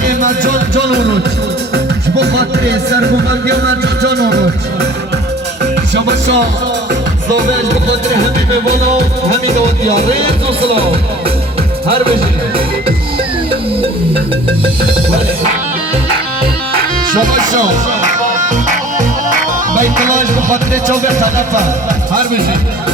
خاطر مرجان جان اونوچ با خاطر سرگومندی و مرجان جان اونوچ شما شا زاوش با خاطر همین میوانا همین دادیا ریز و سلام هر بشی شما شا بیتلاش با خاطر چوب خلفه هر بشی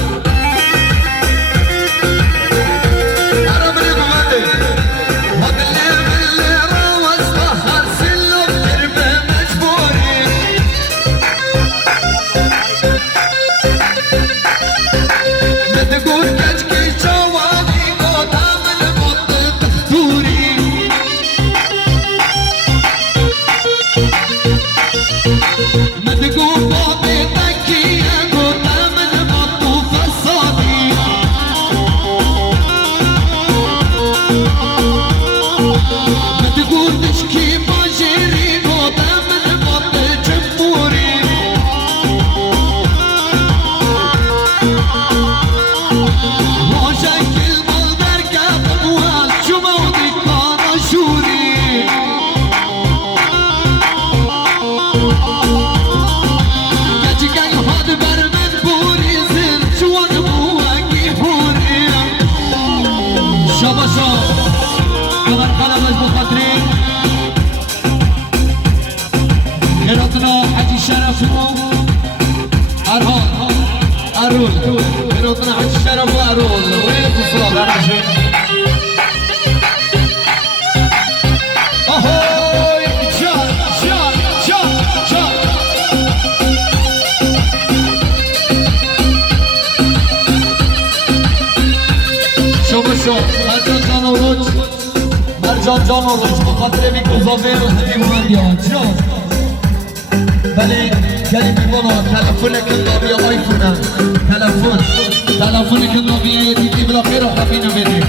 ربنا عن الشرف وأرول وين الصلاة على شيء أهوي شال شال شال شال شوف مرجان جان اورج مرجان جان اورج بخاطر میگذابه و همین مهندیان جان ولی گلی میبانا تلفون کندابی آیفونم تلفون کندابی یه دیدی بلا خیر و خفینو بدی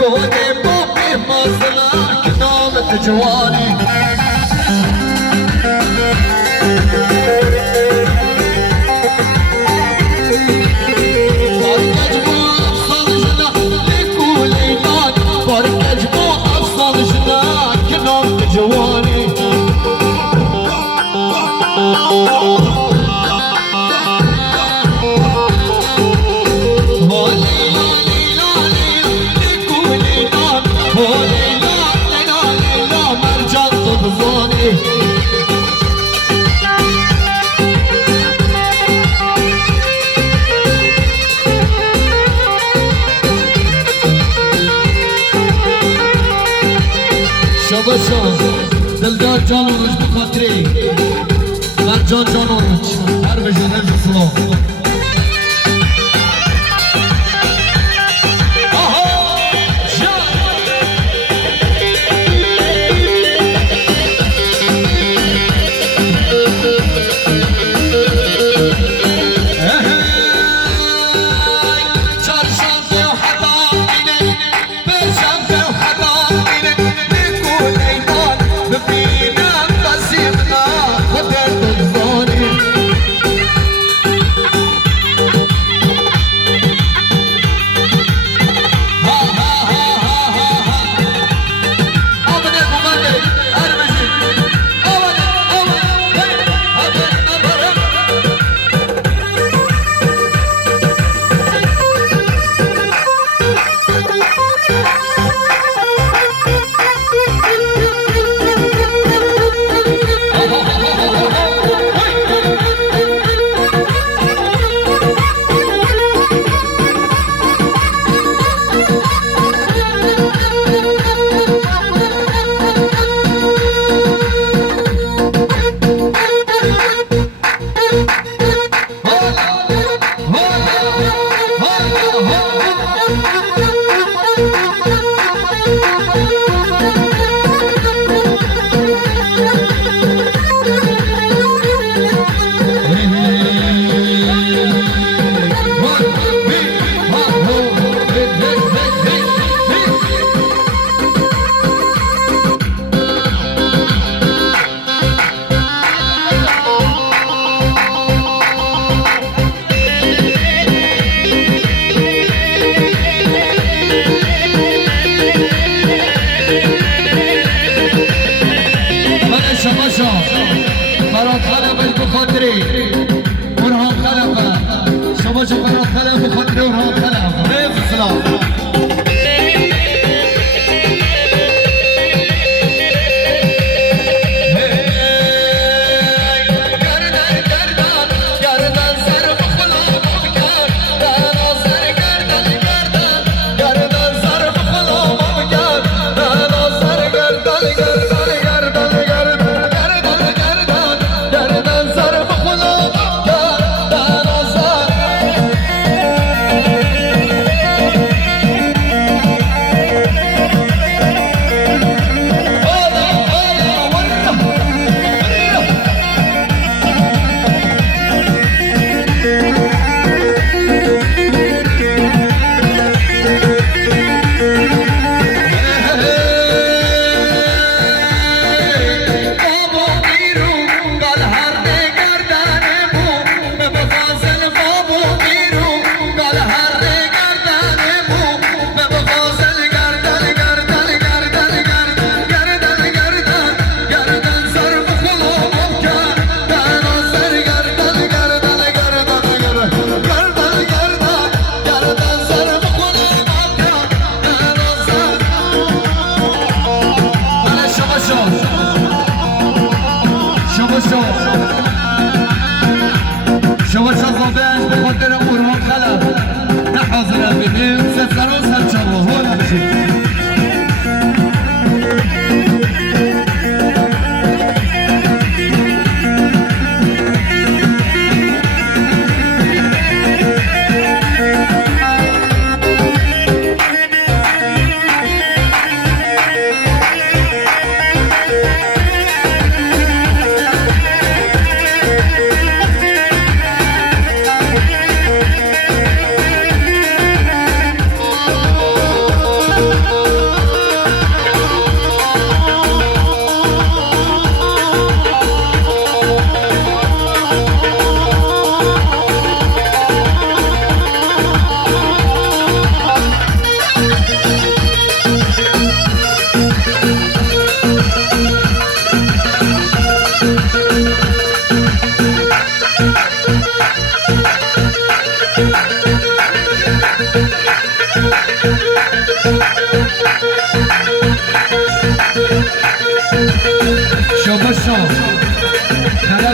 Go جواني جواني دلدار جان و روش بخاطری مرجان جان و روش هر بجان هر جسلام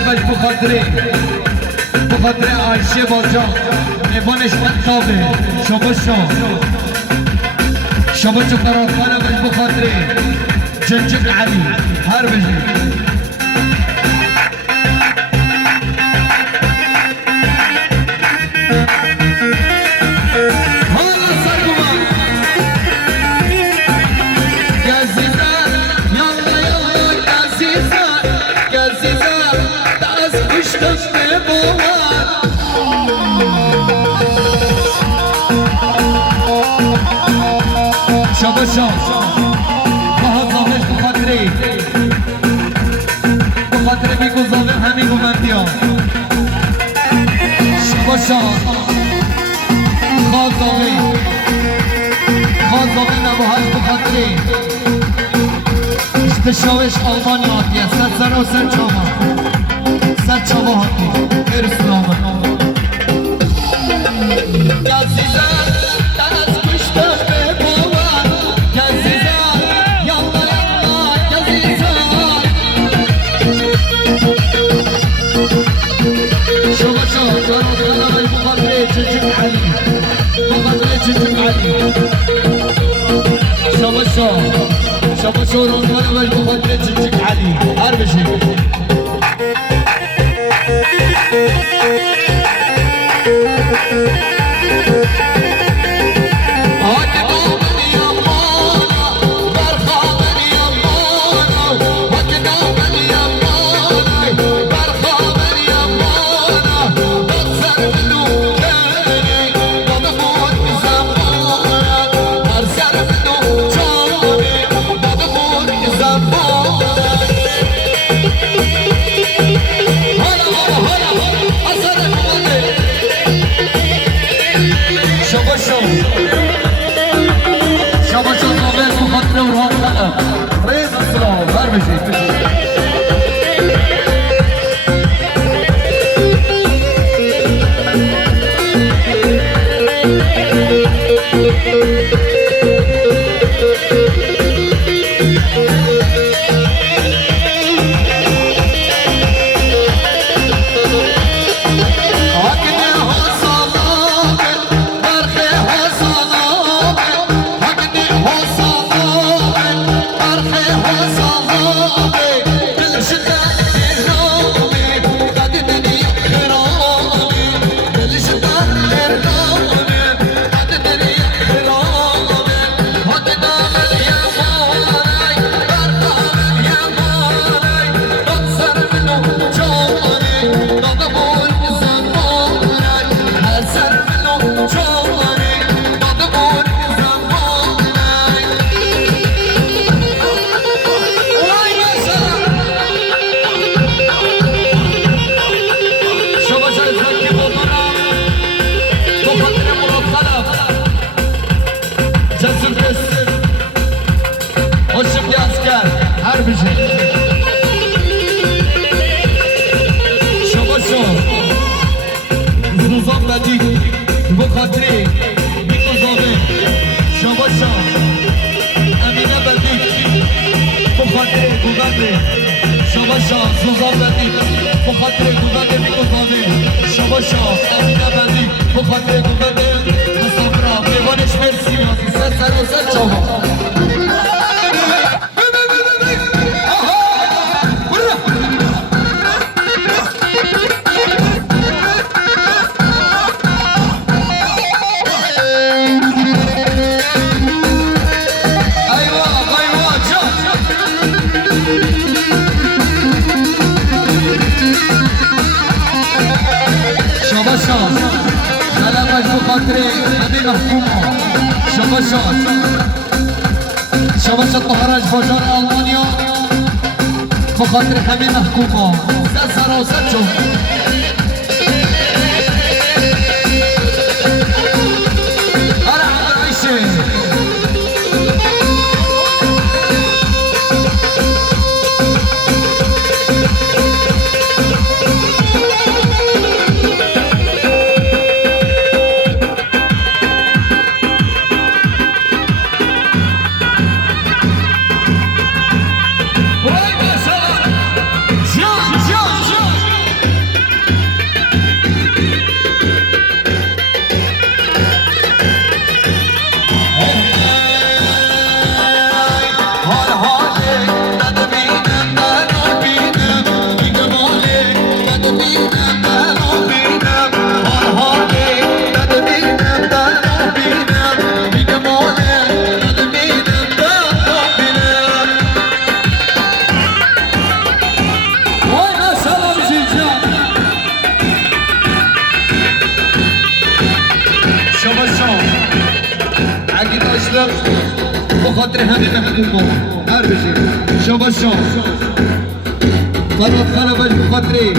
باش بخاطر عایشه باجا ایوانش مطابه شما چو قرارخانه باش بخاطر جنجق علی هر بجی شاباشا باها زاهش بخاطره بیگو زاوه همین گومندی ها شاباشا خواه زاوه نباهش بخاطره اشتشاوش آلمانی هاتیه سر و سر چاما هاتی برسلامه عزیزم دست کشتم به باور عزیزم یالا عزیزم شما قرارخانه بخاطر جنجق علی شما قرارخانه بخاطر جنجق علی هر بشی شاباشا زاوه بخاطر ورهان خلق ريز السلام هر بشي بخاطره بیکو زاوه شاباشا امینه بدی بخاطره گوگنده شاباشا سوزان بدی بخاطره گوگنده بیکو زاوه شاباشا امینه بدی بخاطره گوگنده مسافرا بیوانش مرسی یازی سر و سر چاوا بخاطر همین محکوما شاباشا طهرج بازار آلمانیا بخاطر همین محکوما سر و سر چون عقيد أشرف بخاطر همه محبوبا هر بشي شو بشو قناة خلبش بخاطري